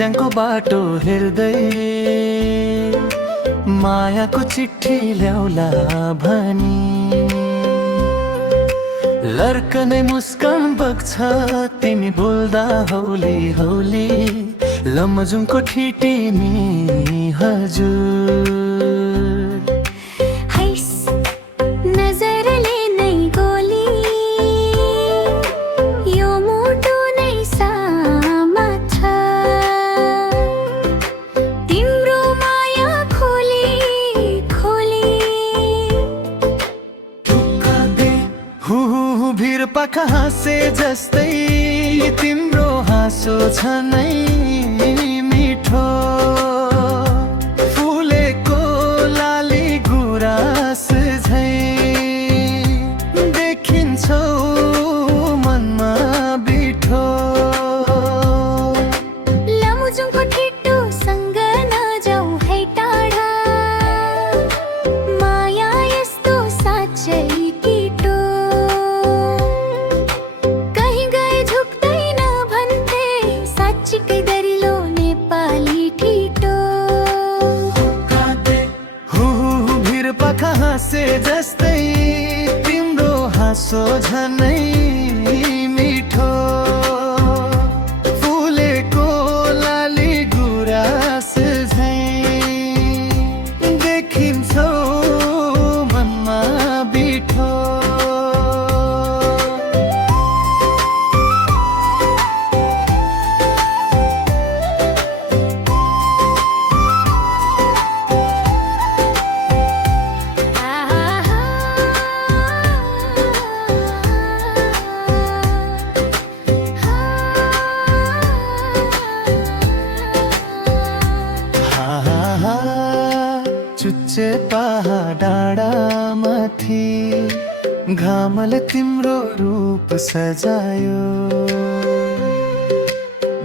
ज्याङको बाटो हेर्दै मायाको चिठी ल्याउला भनी लर्कने मुस्कान बग्छ तिमी बोल्दा हौली हौली लमजुङको ठिटिमी हजुर भिर पाखा हाँसे जस्तै तिम्रो हाँसो छ नै मिठो फुलेको लाली गुराँस झै देखिन्छौ मनमा बिठो लमुजुङको ठिटोसँग नजाऊ है टाढा माया यस्तो साँच्चै हाँसे जस्तै तिम्रो हाँसो झनै मिठो फुलेको लाली गुराँस झै देखिन्छौ मनमा बिठो चुच्चे पहाड माथि घामले तिम्रो रूप सजायो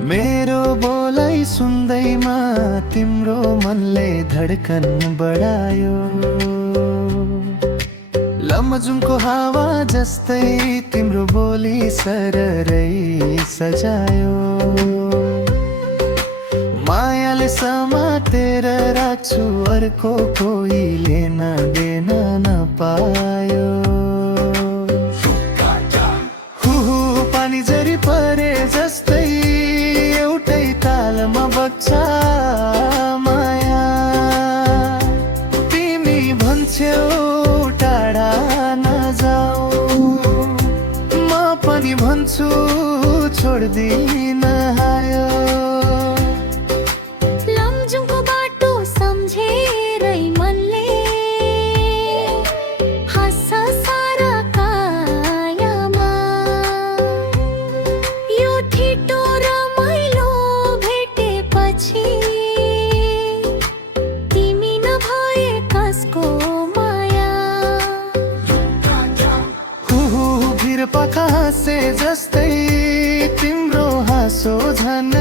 मेरो बोलाइ सुन्दैमा तिम्रो मनले धडकन बढायो लमजुङको हावा जस्तै तिम्रो बोली सररै सजायो मायाले समातेर राख्छु अर्को कोहीले नदेन नपायो पानी जरी परे जस्तै एउटै तालमा बग्छ माया तिमी भन्छौ टाढा नजाऊ म पनि भन्छु छोड्दिन आयो पाखा हाँसे जस्तै तिम्रो हाँसो झन्